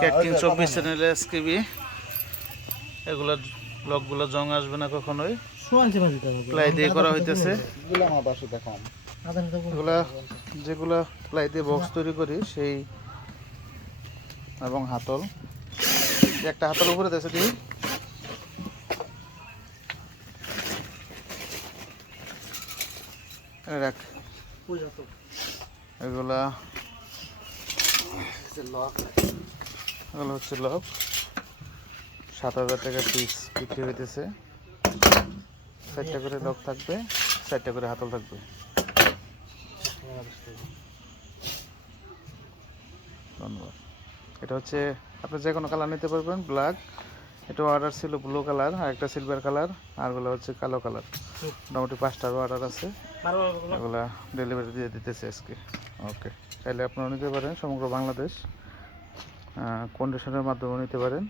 ক্যাটকিং চব্বিশ চ্যানেলে এসকেবি এগুলা লকগুলো জং আসবে না কখনোই। প্লাই দিয়ে করা হইতেছে। এগুলো যেগুলা প্লাই দিয়ে বক্স তৈরি করি সেই এবং হাতল। একটা হাতল উপরে দিয়েছে দিই রাখ। এগুলা এগুলো হচ্ছে লক। সাত হাজার টাকা পিস বিক্রি হইতেছে। চারটা করে লক থাকবে, চারটা করে হাতল থাকবে। ধন্যবাদ। এটা হচ্ছে, আপনি যে কোনো কালার নিতে পারবেন ব্ল্যাক এটা অর্ডার ছিল ব্লু কালার আর একটা সিলভার কালার আরগুলো হচ্ছে কালো কালার মোটামুটি পাঁচটার অর্ডার আছে। এগুলো ডেলিভারি দিয়ে দিতেছে আজকে। ওকে চাইলে আপনারা নিতে পারেন, সমগ্র বাংলাদেশ কন্ডিশনের মাধ্যমে নিতে পারেন।